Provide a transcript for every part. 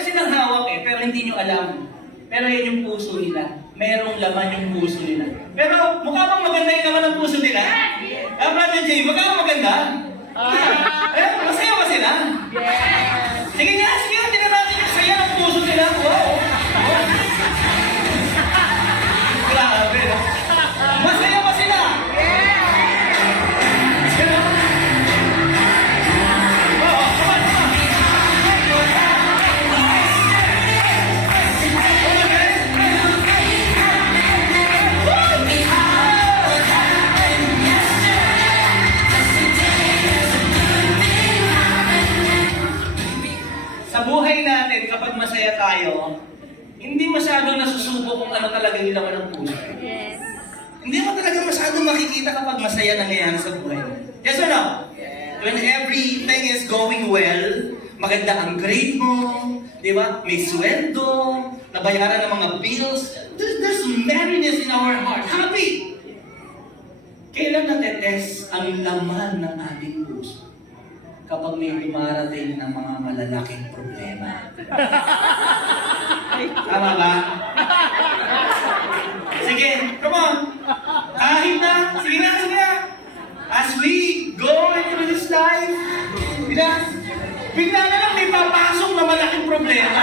Meron silang hawak pero hindi nyo alam. Pero yan yung puso nila. Merong laman yung puso nila. Pero mukha bang maganda yung laman ng puso nila? Brother Jay, mukha bang maganda? Masaya ba sila? Yes! Sige nga, tingnan natin yung saya ng puso nila. Wow! Grabe, no? Masaya ba sila? Sa buhay natin, kapag masaya tayo, hindi masyadong nasusubo kung ano talaga yung laman ng puso. Yes. Hindi mo talaga masyadong makikita kapag masaya nangyayari sa buhay. Yes or no? When everything is going well, maganda ang grade mo, di ba? May sweldo, nabayaran ng mga bills, there's merriness in our heart. Happy! Kailan natetest ang laman ng ating puso? Kapag may dumarating ng mga malalaking problema. Tama ba? Sige, come on. Kahit na. Sige na. As we go into this life, bigla na lang may papasok na malaking problema.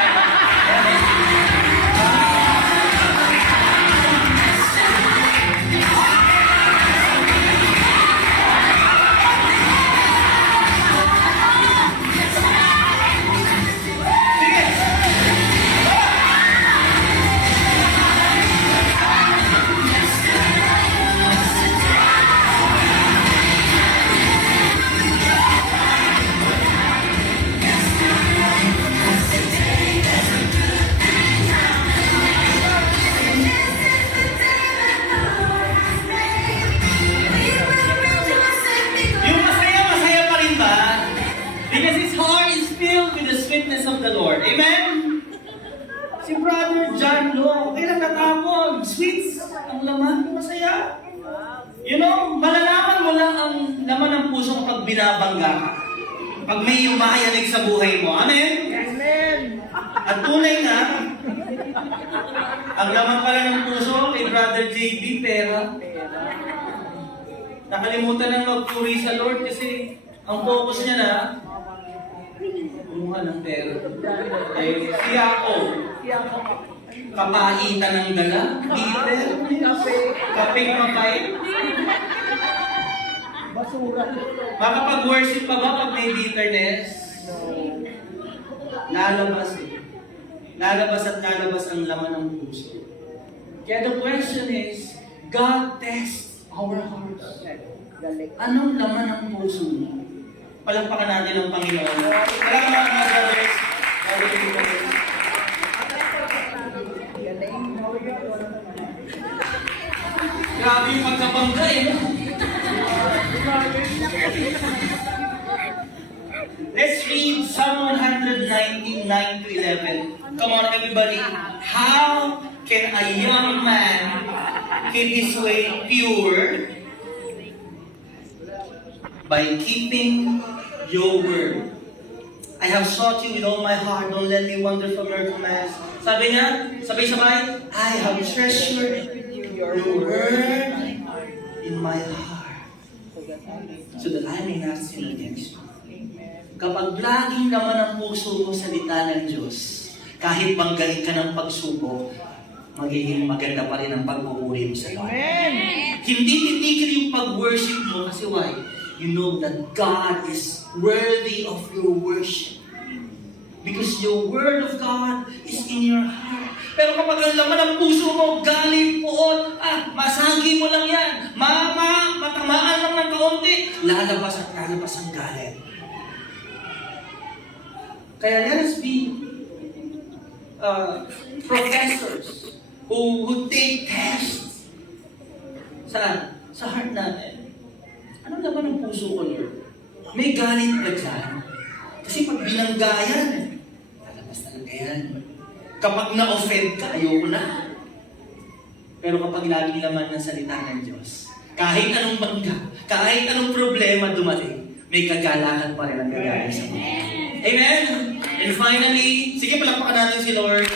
Of the Lord. Amen? Si Brother John Lo, kailan natapon? Sweets, ang laman, masaya. You know, malalaman mo lang ang laman ng puso kapag binabangga ka. Pag may umayanig sa buhay mo. Amen? Amen. At tunay na, ang laman pala ng puso kay Brother JB, pera. Nakalimutan ng magpuri sa Lord kasi ang focus niya na kumuha ng pera. Eh, siya ako. Kapaitan ng dala. Bitter. Kape mapait. Basura. Makapag-worship pa ba pag may bitterness? Lalabas eh. Lalabas at lalabas ang laman ng puso. Kaya the question is, God tests our hearts. Anong laman ng puso mo? Palampakan natin ang Panginoon. Salamat mga brothers. Grabe yung pagkabangga eh. Let's read Psalm 119, 9-11. Come on everybody. How can a young man keep his way pure? By keeping your word. I have sought you with all my heart. Don't let me wander from your commands. Sabi niya, sabay-sabay, I have treasured your word in my heart so that I may not sin against you. Kapag laging naman ang puso mo salita ng Diyos, kahit banggaling ka ng pagsubok, magiging maganda pa rin ang pag-uuri mo sa Lord. Hindi titigil yung pag-worship mo kasi why? You know that God is worthy of your worship. Because your word of God is in your heart. Pero kapag ang laman ng puso mo, galit, puot, masagi mo lang yan, matamaan lang ng kaunti, lalabas at lalabas ang galit. Kaya let us be professors who take tests. Saan? Sa heart natin. Ano naman ang puso ko, Lord? May galit ba dyan? Kasi pag binangga yan, lalabas talaga yan. Kapag na-offend ka, ayoko na. Pero kapag laging laman ng salita ng Diyos, kahit anong bangga, kahit anong problema dumating, may kagalakan pa rin ang gagawin sa mga. Amen? And finally, sige palakpakan natin si Lord.